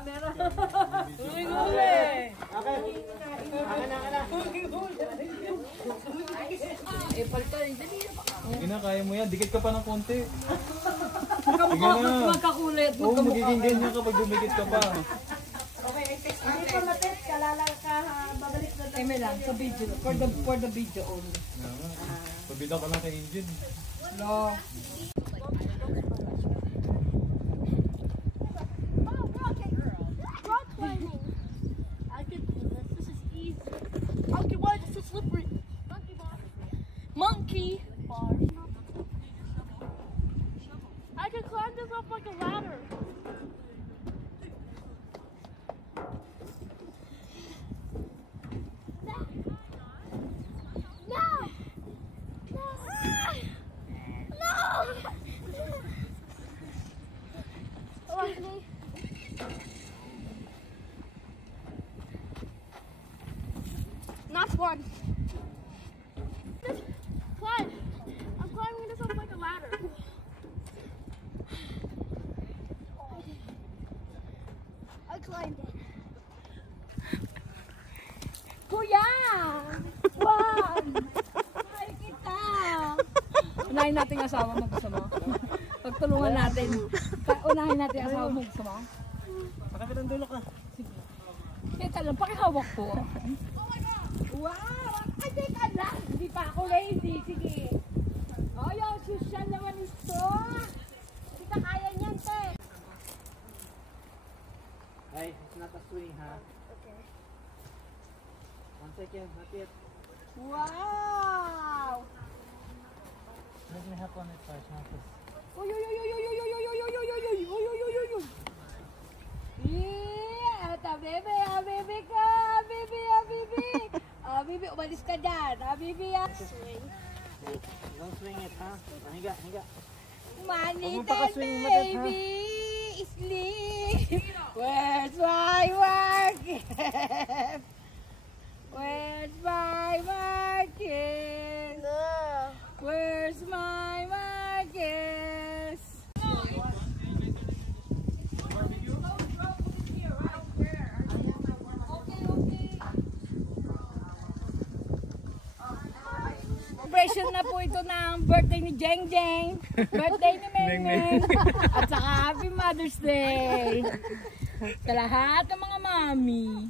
camera. Huli-huli. Okay. Eh, palto. Hindi na, kaya mo yan. Dikit ka pa ng konti. Magkakulit. Oo, magiging ganyan kapag dumikit ka pa. Hindi pa matest, kalala ka, babalik na Eme lang, sa video. For the video only. Pabila ka lang kay Angel. No. Rock climbing. I can do this. This is easy. Okay, why is it so slippery? Monkey bar. Monkey bar. I can climb this up like a ladder. Not fun. Just climb. I'm climbing this up like a ladder. I climbed it. Kuya! Wag! Mahal kita! Unahin natin yung asawa mo, gusto mo? Pagtulungan natin. Unahin natin yung asawa mo, gusto mo? Pakabilang dulo ka. Kaya lang, pakihawak po. Wow! Ay, teka lang! Hindi pa ako lazy. Sige. Oh, yung social naman ito. Hindi ka kaya niyan, te. Hey, it's not a swing, ha? Okay. 1 second, not yet. Wow! Let me hop on it first, not this. Uy, uy, uy, uy, uy, uy, uy, uy, uy, uy, uy, uy, uy, uy, uy, uy, uy. Yeah! Ata, bebe, bebe ka! Bebe, bebe! Bebe, umalis ka dyan. Bebe, Swing. Don't swing it, ha? Higa, higa. Money Huwag mo pakaswing mo dyan, ha? baby! Sleep! Where's my market? Where's my market? No. Where's my market? Celebration na po ito ng birthday ni Jeng Jeng, birthday ni Meng Meng, at saka Happy Mother's Day sa lahat ng mga mami.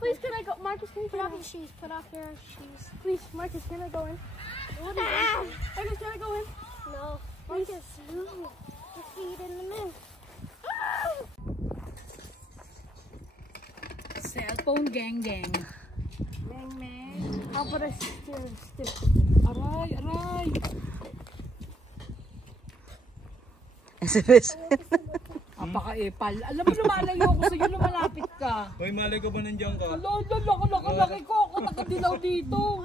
Please, can I go? Marcus, can you put off your shoes? Put off your shoes. Please, Marcus, can I go in? What is it? Marcus, can I go in? No. Marcus, move. Your feet in the move. Cellphone gang gang. Meng Meng. How about a stick? Aray, aray. SMS. Apaka-epal. Alam mo, lumalayo ako sa'yo, lumalapit ka. Hoy, malay ka ba nandiyan ka? Laki ko. Ako nakadilaw dito.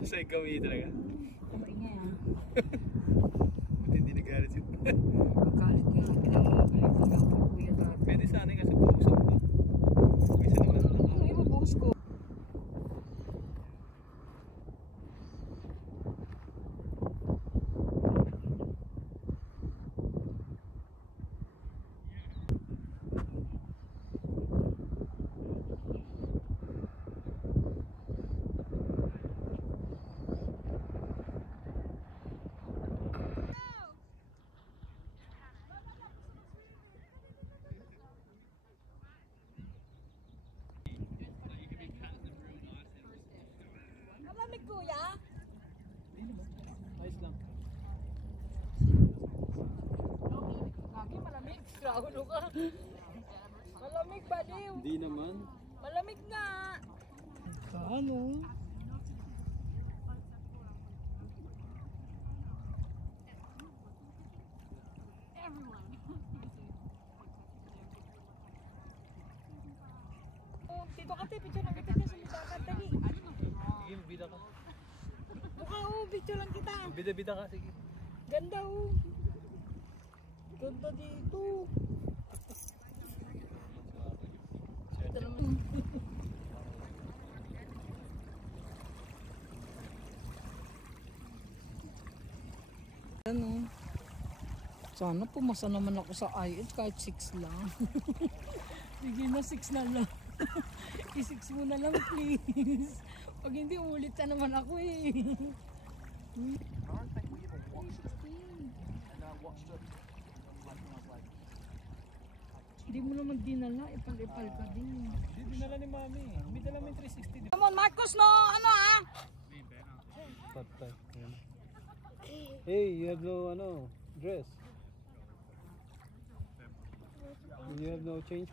Sa ikaw talaga. Ang ingay ha. Buti hindi nagalit siya. Kalit nga. Pinapagalit ko lang po kuya dati. Pwede sana kasi pumusap mo. Kasi naman lang. Ang ibubuhos ko. Malamig kuya? Ayos lang. Lagi malamig. Grahulo ka. Malamig baliw. Hindi naman. Malamig nga. Ano? Dito ka tayo, picture lang kita sa midakan. Dali. Sige, bida ka. Mukha picture lang kita. Bida-bida ka, sige. Ganda Ganda dito. Ito naman. Sana pumasa naman ako sa IELTS kahit 6 lang. Sige na, 6 na lang. I-6 mo na lang please. Pag hindi ulit na naman ako eh. Hindi mo naman dinala, ipal-ipal ka din. Hindi dinala ni Mami. Hindi dala mo yung 360. Come on Marcos, no? Ano ah? Patay. Hey, you have no dress. You have no change.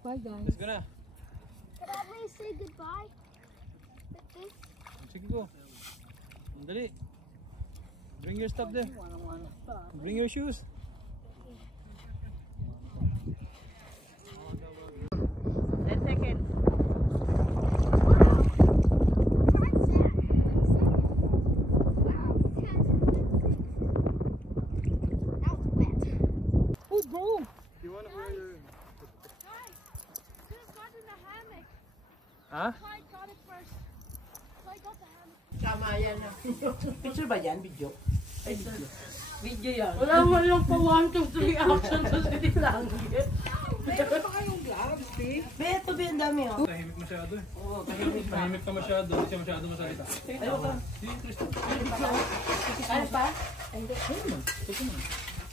Bye guys. Let's go na. Can I please say goodbye? Like this? Sige go. Dali. Bring your stuff there. Bring your shoes. Oh bro! You wanna wear your... Guys, just got in the hammock. Ha? I got it first. So I got the hammock. Tama yan na. Picture ba yan? Video? Video yan. Wala mo lang pa 1, 2, 3 action sa sinilang. Meron pa kayong gloves, eh? Beto, ang dami, oh. Tahimik masyado eh. Oo, tahimik pa. Tahimik ka masyado. Hindi siya masyado masalita. Ayun pa. Hindi interested. Ano pa? Hindi.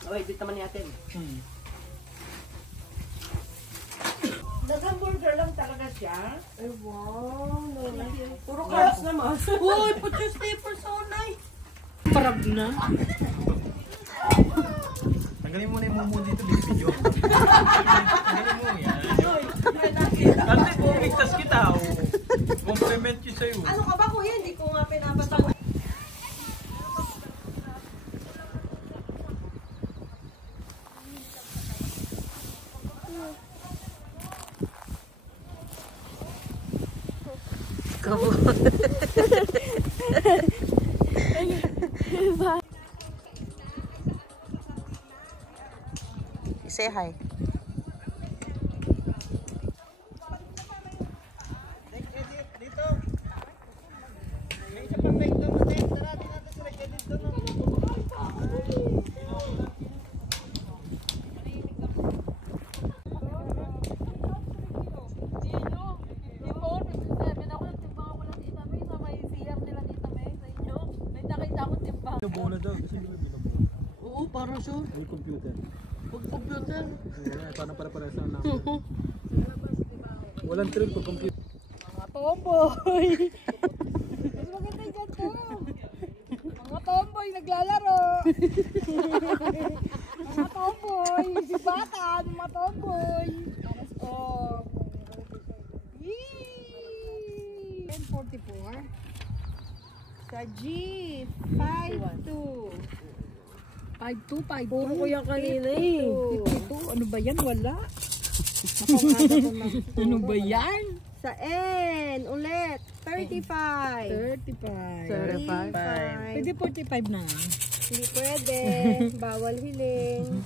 Okay, dito naman natin. Nag-hamburger lang talaga siya. Ay, wow. Puro carbs naman. Uy, put your staples on, ay. Parag na. Tanggalin mo na yung mumu dito, video. Tanggalin mo yan. Dati po, ligtas kita. Compliment yun sa'yo. Ano ka ba, kuya? Hindi ko nga pinapatawag. Say hi. Bola daw. Kasi hindi mo Oo, para sure. May computer. Pag computer. Parang para-parehas ang number. Walang thrill pag computer. Mga tomboy! Mas maganda dyan to. Mga tomboy naglalaro. Mga tomboy. Si Bata, mga tomboy. Oh. Yee! 10:44. Sa G, 5-2. 5-2, 5-2. Puro ko yan kanina eh. 52. Ano ba yan? Wala. Ano ba yan? Sa N, ulit, 35. 35. Pwede 45 na. Hindi pwede. Bawal hiling.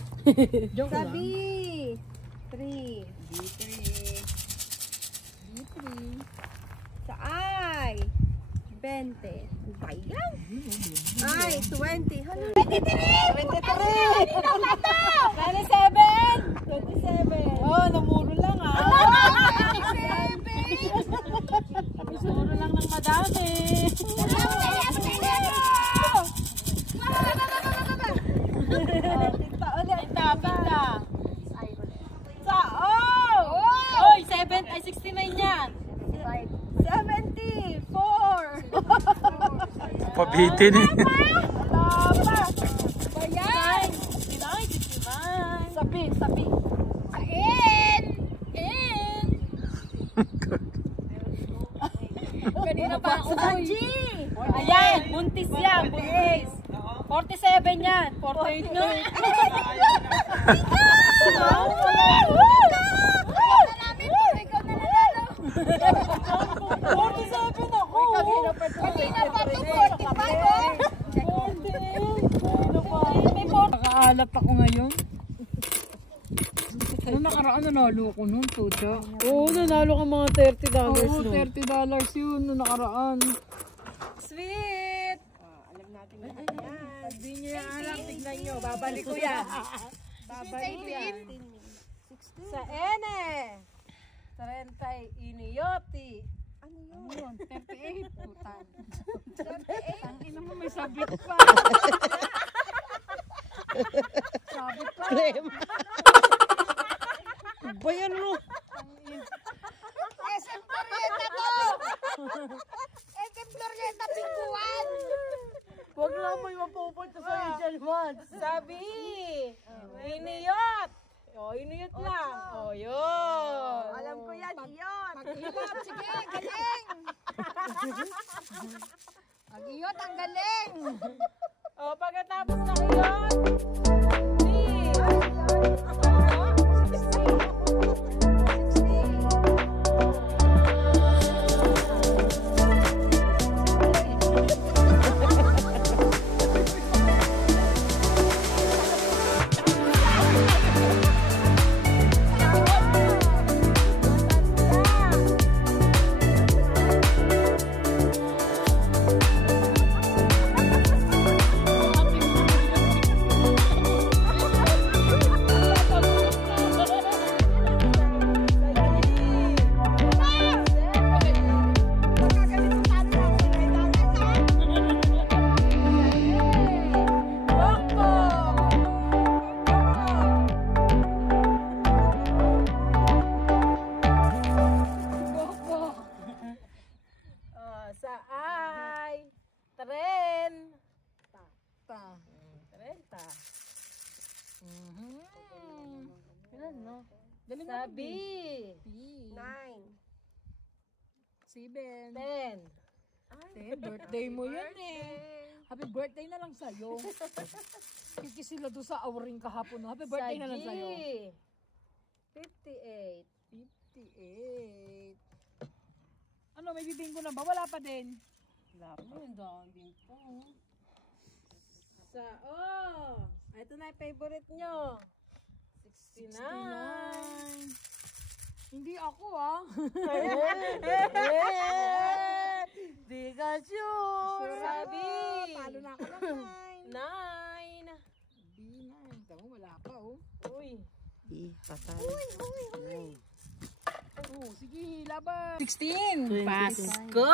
Joke Sa lang. B, 3. B3. Sa I, 20. Ba yan? Ay, 20. Hala. 23! 27! Oh, namuro lang ah. 27! Namuro lang ng madami. Tinta ulit. Pinta. Sa O! Oy, 69 yan. 74! Pabitin eh. Bayan. Sabi. Sa N. Kanina pa ako. Sa G! Ayan, buntis yan. Buntis. 47 yan. 48 na. Nakaalat ako ngayon. Noong nakaraan, nanalo ko nun, Tucha. Oo, nanalo ka mga $30 Oo, no? $30 yun noong nakaraan. Sweet! Alam natin na yan. Hindi niyo yan alam, tignan nyo. Babalik ko yan. Babalik yan. Sa Ene. 30 iniyoti. Ano yun? 38. Putan. 38? Ang ina mo, may sabit pa. Sabit pa. Bayan mo. Huwag lang may mapupunta sa Asian Month. Sabi, iniyot. O, iniyot lang. O, yun. Alam ko yan, iyot. Pag-iyot, sige, galing! Pag-iyot, ang galing! O, pagkatapos ng iyot, sabi, 9, 7, 10. 10, birthday mo yun eh. Happy birthday na lang sa'yo. Kiki sila doon sa Auring kahapon. No? Happy birthday na lang sa'yo. 58. 58. Ano, may bibinggo na ba? Wala pa din. Wala pa yung dami po. Ito na yung favorite nyo. 69. Hindi ako ah. Di ka sure. Sabi. Talo na ako ng 9. B9. Tama, wala pa oh. Uy. Patay. Oh, sige, laban. 16. Pasko.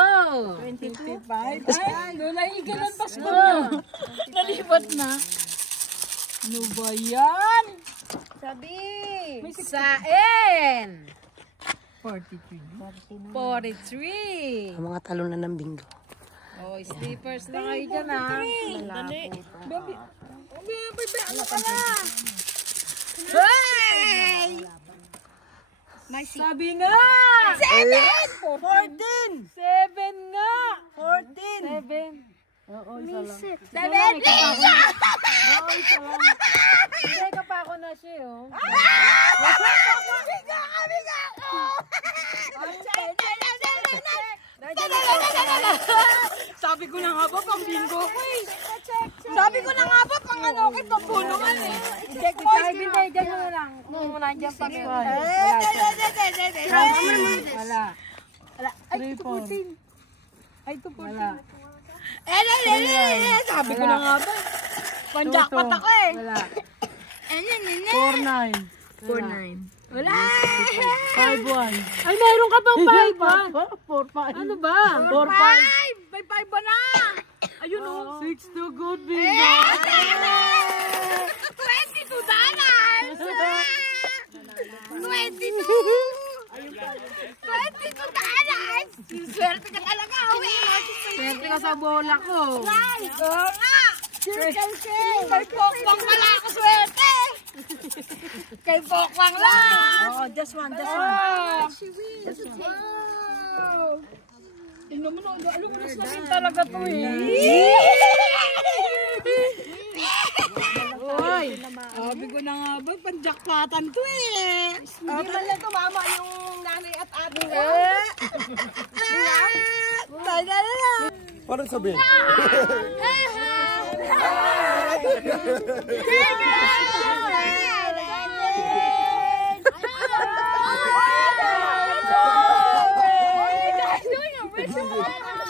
25. Ay, doon na higalan Pasko nyo. Nalibat na. Ano ba yan? Sabi. Saen. 43. 43. Ang mga talo na ng bingo. Oh, sleepers na kayo dyan ha. Baby, ano ka na? Hey! Sabi nga! 7! 14! 7 nga! 14! 7. Oo, isa lang. 7! Oo, isa lang. Hindi ka pa ako na siya, oh. Sabi ko na nga ba, pang bingo ko eh. Sabi ko na nga ba, pang ano ko, pang punungan eh. Hindi, dyan mo na lang. Kung muna dyan pa meron. Wala. Ay, 214. Ay, 214. Sabi ko Wala. na nga ba. Panjakpat ako eh. Wala. 4-9. 4-9. Wala! 5-1. Ay, meron ka bang 5 4-5. Ano ba? 4-5. May 5 ba na? Ayun o. 6 to good bingo. 22 dollars! 22! 22 dollars! Swerte ka talaga, uwi! Swerte ka sa bola ko. Nice! Oo nga! Kay Pokwang pala ako swerte! Kay Pokwang lang! Oo, just one. Ah! Wow! Tingnan mo na, aluminos na rin talaga to eh. Uy! Sabi ko na nga ba, panjakpatan to eh. Hindi man lang tumama yung nanay at ate ko. Taga na lang. Parang sabihin. Are you guys doing a ritual?